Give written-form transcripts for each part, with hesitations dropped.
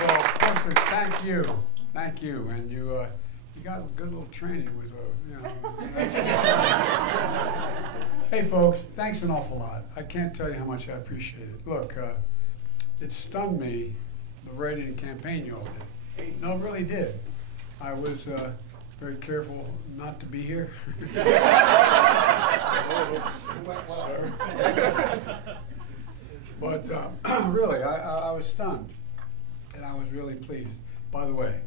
Well, Professor, thank you. Thank you. And you got a good little training with Hey, folks, thanks an awful lot. I can't tell you how much I appreciate it. Look, it stunned me, the writing and campaign you all did. No, it really did. I was very careful not to be here. Sorry. But really, I was stunned, and I was really pleased. By the way,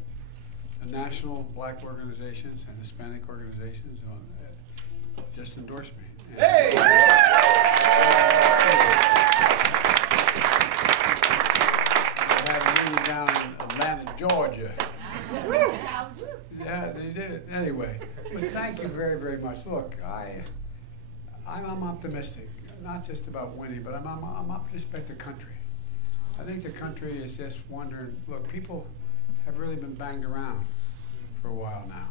the national black organizations and Hispanic organizations just endorsed me. Hey! I had a meeting down in Atlanta, Georgia. Yeah, they did it. Anyway, but thank you very, very much. Look, I'm optimistic, not just about winning, but I'm optimistic about the country. I think the country is just wondering, look, people have really been banged around for a while now.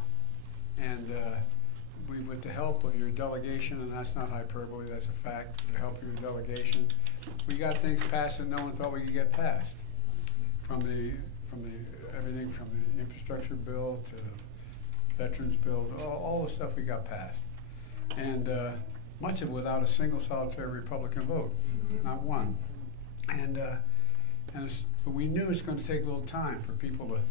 And with the help of your delegation, and that's not hyperbole, that's a fact, with the help of your delegation, we got things passed that no one thought we could get passed. Everything from the infrastructure bill to veterans bills, all the stuff we got passed. And much of it without a single solitary Republican vote, not one. But we knew it's going to take a little time for people to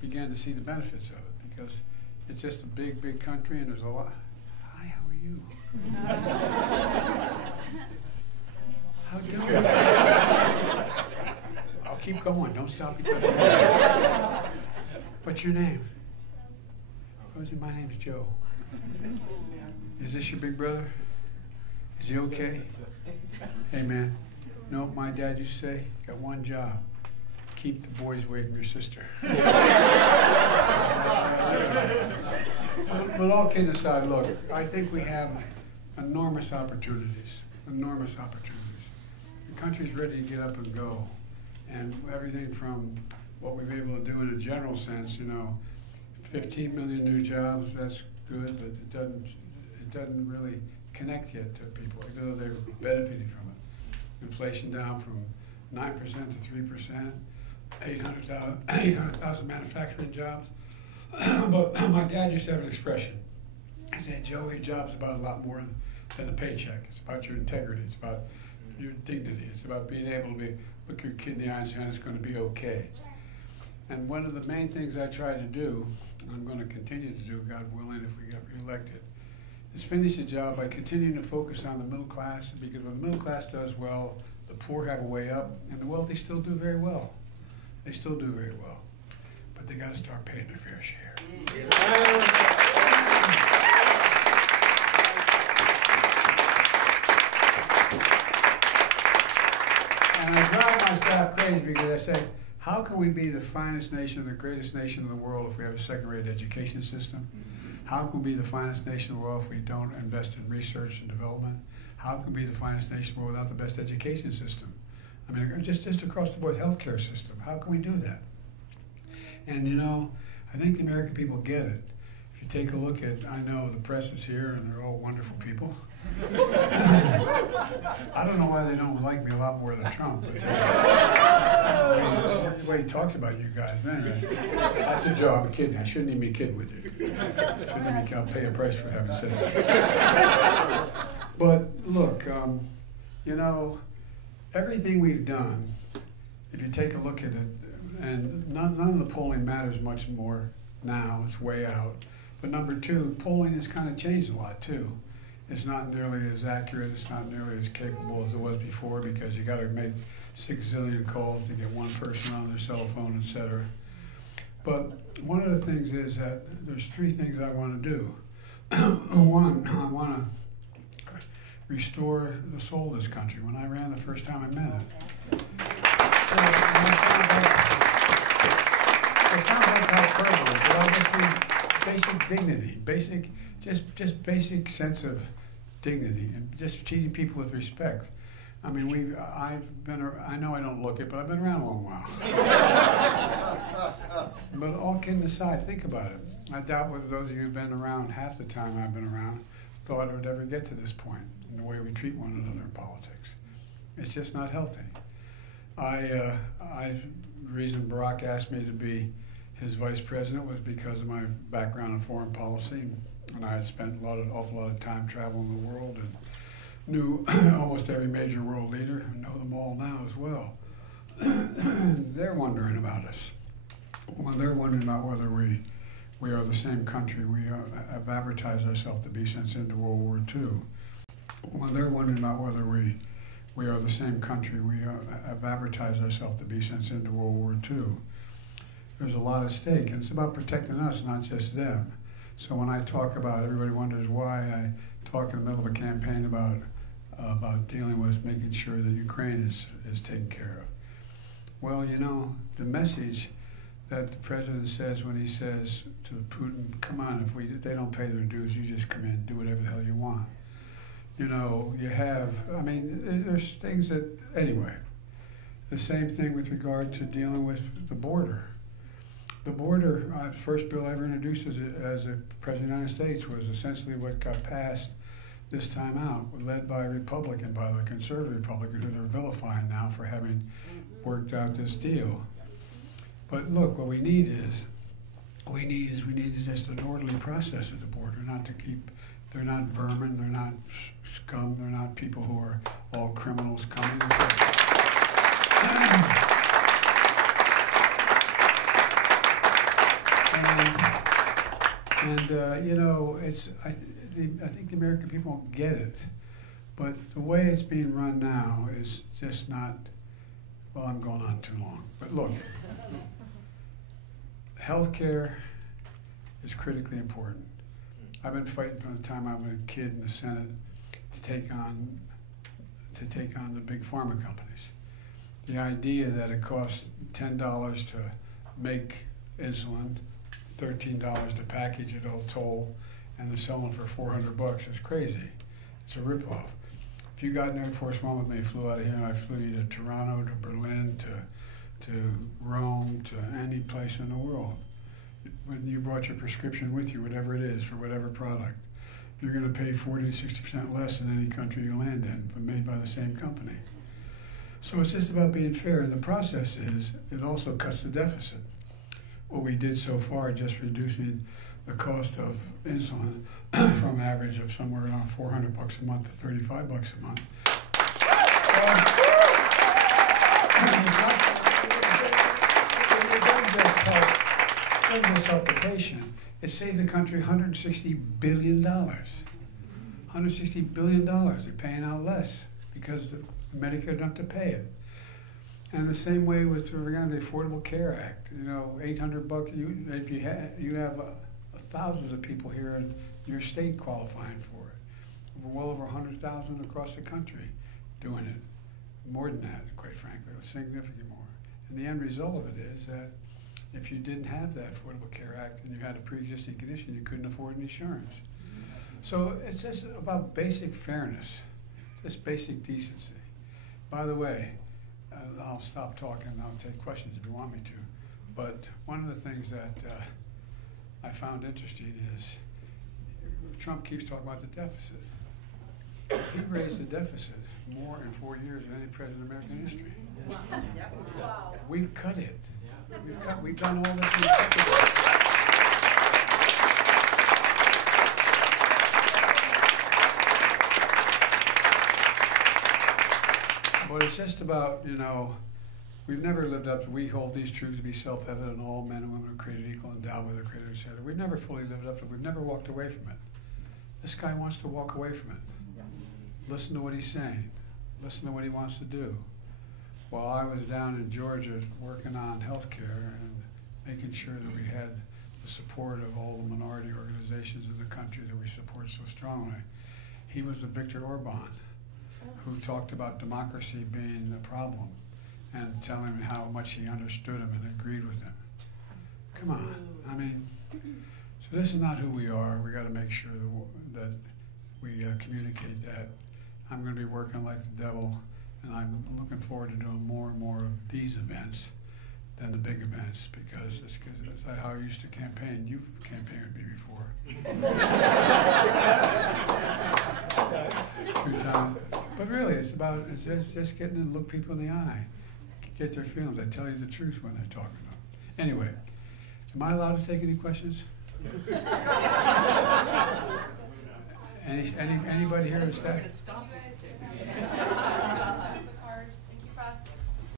begin to see the benefits of it, because it's just a big, big country, and there's a lot. Hi, how are you? How do you? I'll keep going. Don't stop because of me. What's your name? Rosie, my name's Joe. Is this your big brother? Is he okay? Hey, man. No, my dad used to say, got one job. Keep the boys away from your sister. But all kidding aside, look, I think we have enormous opportunities, enormous opportunities. The country's ready to get up and go. And everything from what we've been able to do in a general sense, 15 million new jobs, that's good, but it doesn't really connect yet to people, even though they're benefiting from it. Inflation down from 9% to 3%, 800,000 manufacturing jobs. But my dad used to have an expression. He said, Joe, your job's about a lot more than a paycheck. It's about your integrity. It's about your dignity. It's about being able to look your kid in the eye and say, it's going to be okay. And one of the main things I try to do, and I'm going to continue to do, God willing, if we get reelected, is finish the job by continuing to focus on the middle class, because when the middle class does well, the poor have a way up, and the wealthy still do very well. They still do very well. But they got to start paying their fair share. And I drive my staff crazy because I say, how can we be the finest nation, the greatest nation in the world if we have a second-rate education system? How can we be the finest nation in the world if we don't invest in research and development? How can we be the finest nation in the world without the best education system? I mean, just across the board healthcare system. How can we do that? And I think the American people get it. If you take a look at, I know the press is here and they're all wonderful people. I don't know why they don't like me a lot more than Trump. But, the way he talks about you guys, man. That's a joke. I'm kidding. I shouldn't even be kidding with you. Shouldn't even pay a price for having said that. But look, everything we've done, if you take a look at it, and none of the polling matters much more now. It's way out. But number two, polling has kind of changed a lot too. It's not nearly as accurate. It's not nearly as capable as it was before, because you got to make 6 zillion calls to get one person on their cell phone, etc. But one of the things is that there's 3 things I want to do. One, I want to restore the soul of this country. When I ran the first time I met it. It sounds like hyperbole, but I just mean basic dignity, just basic sense of dignity, and just treating people with respect. I mean, I know I don't look it, but I've been around a long while. But all kidding aside, think about it. I doubt whether those of you who've been around half the time I've been around thought it would ever get to this point in the way we treat one another in politics. It's just not healthy. The reason Barack asked me to be his vice president was because of my background in foreign policy, and I had spent awful lot of time traveling the world and knew almost every major world leader, and know them all now as well. They're wondering about us. Well, they're wondering about whether we are the same country we have advertised ourselves to be since into World War II. Well, they're wondering about whether we are the same country we have advertised ourselves to be since into World War II. There's a lot at stake, and it's about protecting us, not just them. So when I talk about, everybody wonders why I talk in the middle of a campaign about dealing with making sure that Ukraine is taken care of. Well, you know, the message that the president says when he says to Putin, come on, if they don't pay their dues, you just come in, do whatever the hell you want. You know, there's things that, anyway, the same thing with regard to dealing with the border. The border, first bill I ever introduced as a president of the United States was essentially what got passed this time out, led by a Republican, by the conservative Republican, who they're vilifying now for having worked out this deal. But look, what we need is just an orderly process at the border, they're not vermin, they're not scum, they're not people who are all criminals coming. You know, I think the American people don't get it, but the way it's being run now is just not, well, I'm going on too long. But look, healthcare is critically important. I've been fighting from the time I was a kid in the Senate to take on the big pharma companies. The idea that it costs $10 to make insulin, $13 to package it all toll, and they're selling for $400 is crazy. It's a ripoff. If you got in Air Force One with me, flew out of here, and I flew you to Toronto, to Berlin, to Rome, to any place in the world. When you brought your prescription with you, whatever it is, for whatever product, you're going to pay 40 to 60% less in any country you land in, but made by the same company. So it's just about being fair, and the process is, it also cuts the deficit. What we did so far, just reducing the cost of insulin from an average of somewhere around $400 a month to $35 a month. It doesn't just help the patient. It saved the country $160 billion. $160 billion. They're paying out less because the Medicare doesn't have to pay it. And the same way with regard to the Affordable Care Act. You know, $800. If you have thousands of people here in your state qualifying for it. Well over 100,000 across the country doing it. More than that, quite frankly, significantly more. And the end result of it is that if you didn't have that Affordable Care Act and you had a pre-existing condition, you couldn't afford insurance. So it's just about basic fairness, just basic decency. By the way, I'll stop talking and I'll take questions if you want me to. But one of the things that I found interesting is Trump keeps talking about the deficit. He raised the deficit more in 4 years than any president in American history. Wow. We've cut it. We've done all this. But it's just about, you know, we've never lived up to, we hold these truths to be self-evident, all men and women are created equal, endowed with their creator, etc. We've never fully lived up to it. We've never walked away from it. This guy wants to walk away from it. Listen to what he's saying. Listen to what he wants to do. While I was down in Georgia working on health care and making sure that we had the support of all the minority organizations in the country that we support so strongly, he was the Viktor Orban who talked about democracy being a problem and telling me how much he understood him and agreed with him. Come on, I mean, so this is not who we are. We got to make sure that we communicate that. I'm going to be working like the devil, and I'm looking forward to doing more and more of these events than the big events, because it's how I used to campaign. You've campaigned with me before. But really, it's just getting to look people in the eye. get their feelings. They tell you the truth when they're talking about it. Anyway, am I allowed to take any questions? Anybody here to stay?